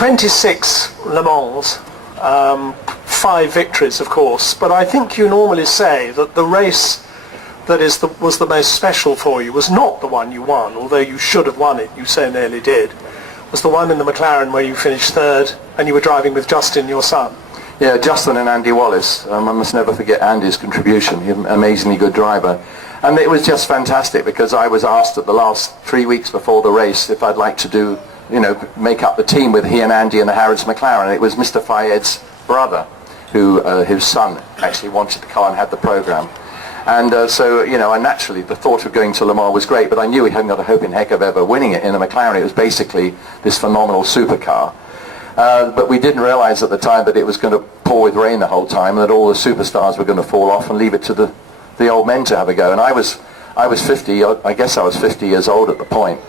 26 Le Mans, 5 victories, of course, but I think you normally say that the race that was the most special for you was not the one you won, although you should have won it, you so nearly did, was the one in the McLaren where you finished third and you were driving with Justin, your son. Yeah, Justin and Andy Wallace. I must never forget Andy's contribution. He's an amazingly good driver. And it was just fantastic because I was asked at the last 3 weeks before the race if I'd like to do, make up the team with he and Andy and the Harrods McLaren. It was Mr. Fayed's brother, who his son actually wanted the car and had the program. And so, and naturally the thought of going to Le Mans was great, but I knew he hadn't got a hope in heck of ever winning it in a McLaren. It was basically this phenomenal supercar. But we didn't realize at the time that it was going to pour with rain the whole time and that all the superstars were going to fall off and leave it to the old men to have a go. And I was 50, I guess I was 50 years old at the point.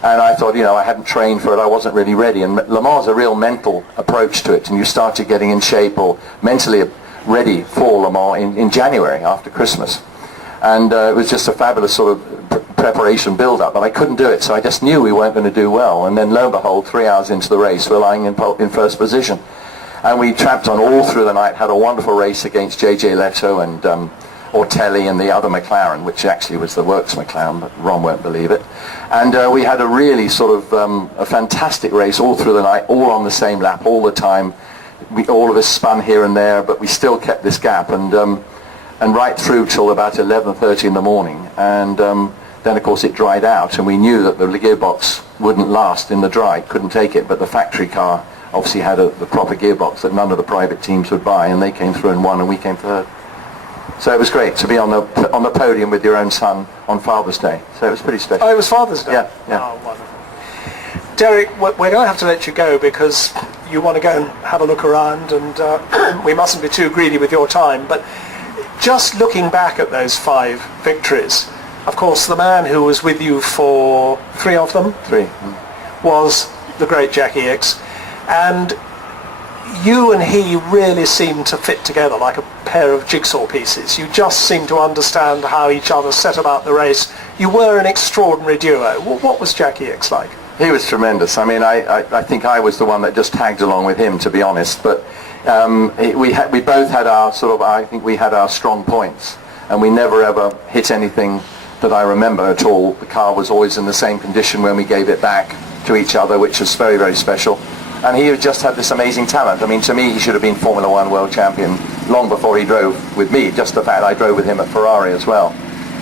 And I thought, I hadn't trained for it, I wasn't really ready. And Le Mans is a real mental approach to it. And you started getting in shape or mentally ready for Le Mans in January after Christmas. And it was just a fabulous sort of preparation build-up, but I couldn't do it, so I just knew we weren't going to do well. And then lo and behold, 3 hours into the race, we're lying in first position. And we trapped on all through the night, had a wonderful race against J.J. Leto and Ortelli and the other McLaren, which actually was the Works McLaren, but Ron won't believe it. And we had a really sort of a fantastic race all through the night, all on the same lap, all the time. All of us spun here and there, but we still kept this gap, and right through till about 11:30 in the morning. And then of course it dried out, and we knew that the gearbox wouldn't last in the dry, couldn't take it, but the factory car obviously had the proper gearbox that none of the private teams would buy, and they came through and won, and we came third. So it was great to be on the podium with your own son on Father's Day. So it was pretty special. Oh, it was Father's Day? Yeah. Oh, wonderful. Derek, we're going to have to let you go because you want to go and have a look around, and we mustn't be too greedy with your time, but just looking back at those 5 victories, of course the man who was with you for 3 of them 3 was the great Jackie Ickx, and you and he really seemed to fit together like a pair of jigsaw pieces. You just seemed to understand how each other set about the race. You were an extraordinary duo. What was Jackie Ickx like? He was tremendous. I mean, I think I was the one that just tagged along with him, to be honest, but we both had our I think we had our strong points, and we never ever hit anything that I remember at all. The car was always in the same condition when we gave it back to each other, which was very, very special. And he just had this amazing talent. I mean, to me, he should have been Formula One world champion long before he drove with me, just the fact I drove with him at Ferrari as well.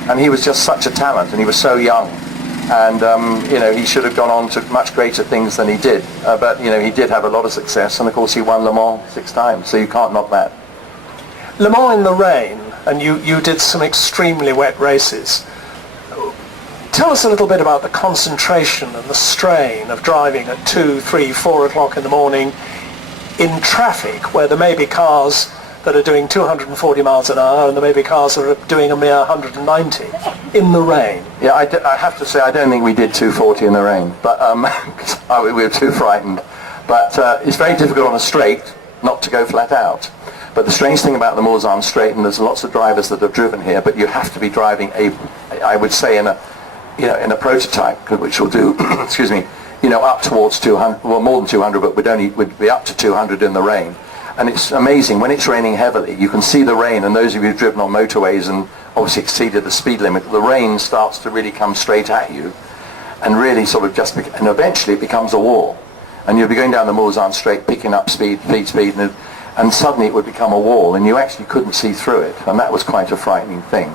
And he was just such a talent, and he was so young. And, he should have gone on to much greater things than he did. But, he did have a lot of success, and of course he won Le Mans 6 times, so you can't knock that. Le Mans in the rain, and you did some extremely wet races. Tell us a little bit about the concentration and the strain of driving at 2, 3, 4 o'clock in the morning in traffic where there may be cars that are doing 240 miles an hour and there may be cars that are doing a mere 190 in the rain. Yeah, I have to say I don't think we did 240 in the rain, but we were too frightened. But it's very difficult on a straight not to go flat out. But the strange thing about the Mulsanne straight, and there's lots of drivers that have driven here, but you have to be driving I would say in a prototype, which will do, excuse me, up towards 200, well more than 200, but would be up to 200 in the rain. And it's amazing, when it's raining heavily, you can see the rain, and those of you who've driven on motorways and obviously exceeded the speed limit, the rain starts to really come straight at you, and really sort of and eventually it becomes a wall. And you'll be going down the Mulsanne straight, picking up speed, and suddenly it would become a wall, and you actually couldn't see through it, and that was quite a frightening thing.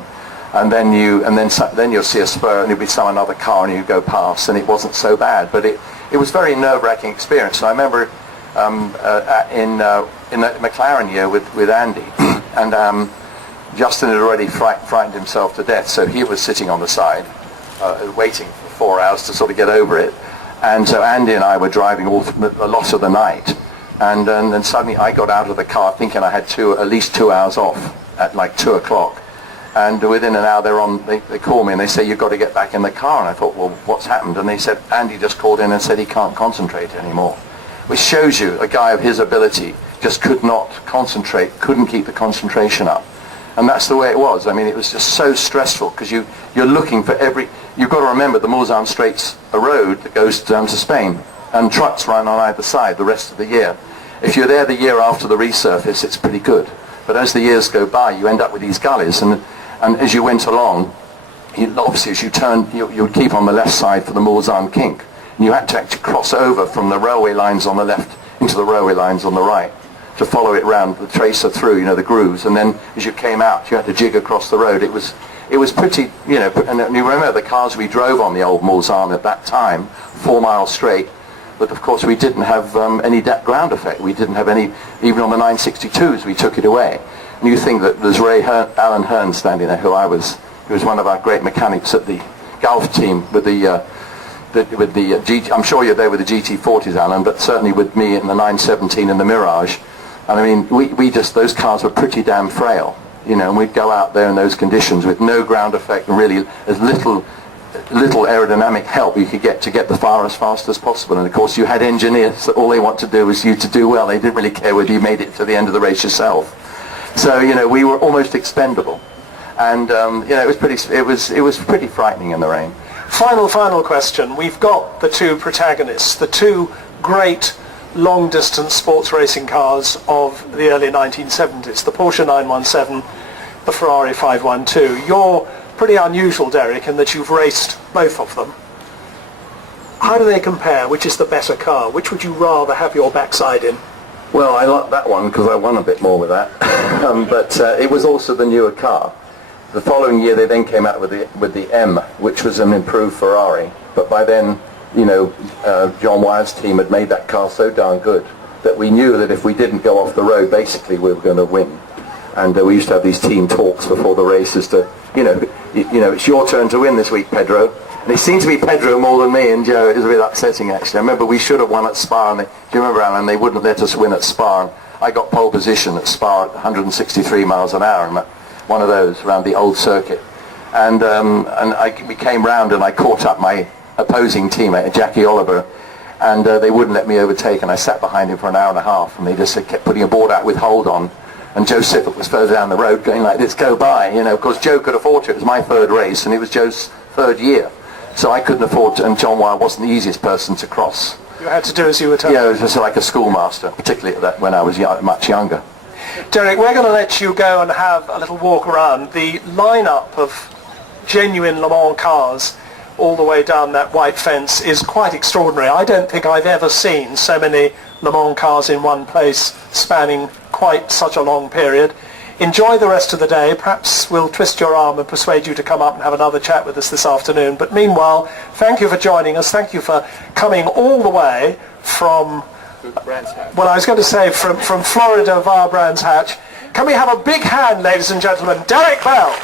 And then you'll see a spur, and there'll be another car, and you go past, and it wasn't so bad. But it was a very nerve-wracking experience. And I remember in the McLaren year with Andy, and Justin had already frightened himself to death, so he was sitting on the side, waiting for 4 hours to sort of get over it. And so Andy and I were driving a lot of the night, and then suddenly I got out of the car thinking I had at least 2 hours off at like 2 o'clock. And within an hour they call me and they say, you've got to get back in the car. And I thought, well, what's happened? And they said, Andy just called in and said he can't concentrate anymore. Which shows you a guy of his ability just could not concentrate, couldn't keep the concentration up. And that's the way it was. I mean, it was just so stressful because you're looking for you've got to remember the Mulsanne Strait's a road that goes down to Spain. and trucks run on either side the rest of the year. If you're there the year after the resurface, it's pretty good. But as the years go by, you end up with these gullies, and as you went along, obviously as you turn, you would keep on the left side for the Morzahn kink, and you had to actually cross over from the railway lines on the left into the railway lines on the right to follow it round the tracer through, you know, the grooves, and then as you came out, you had to jig across the road. It was pretty, you know, and you remember the cars we drove on the old Morzahn at that time, 4 miles straight, but of course we didn't have any ground effect. We didn't have any, even on the 962s we took it away. And you think that there's Alan Hearn standing there, who was one of our great mechanics at the Gulf team with I'm sure you're there with the GT40s, Alan, but certainly with me in the 917 and the Mirage. And I mean, those cars were pretty damn frail, you know, and we'd go out there in those conditions with no ground effect and really as little aerodynamic help you could get to get the car as fast as possible. And of course you had engineers that all they want to do was you to do well. They didn't really care whether you made it to the end of the race yourself. So, you know, we were almost expendable. And, you know, it was pretty frightening in the rain. Final question. We've got the two protagonists, the two great long-distance sports racing cars of the early 1970s, the Porsche 917, the Ferrari 512. You're pretty unusual, Derek, in that you've raced both of them. How do they compare? Which is the better car? Which would you rather have your backside in? Well, I like that one because I won a bit more with that. But it was also the newer car. The following year they then came out with the M, which was an improved Ferrari. But by then, you know, John Wyer's team had made that car so darn good that we knew that if we didn't go off the road, basically we were going to win. And we used to have these team talks before the races to, you know, it's your turn to win this week, Pedro. And it seemed to be Pedro more than me and Joe. It was a bit upsetting, actually. I remember we should have won at Spa. And do you remember, Alan? They wouldn't let us win at Spa. And I got pole position at Spa at 163 miles an hour. And one of those around the old circuit. And we came round and I caught up my opposing teammate, Jackie Oliver. And they wouldn't let me overtake. And I sat behind him for an hour and a half. And they just kept putting a board out with hold on. And Joe Siffert was further down the road going like this, go by. You know, of course, Joe could afford to. It was my third race and it was Joe's third year. So I couldn't afford to, and John Wyer wasn't the easiest person to cross. You had to do as you were told. Yeah, it was just like a schoolmaster, particularly when I was much younger. Derek, we're going to let you go and have a little walk around. The lineup of genuine Le Mans cars all the way down that white fence is quite extraordinary. I don't think I've ever seen so many Le Mans cars in one place spanning quite such a long period. Enjoy the rest of the day. Perhaps we'll twist your arm and persuade you to come up and have another chat with us this afternoon. But meanwhile, thank you for joining us. Thank you for coming all the way from, well, I was going to say from Florida via Brands Hatch. Can we have a big hand, ladies and gentlemen? Derek Bell.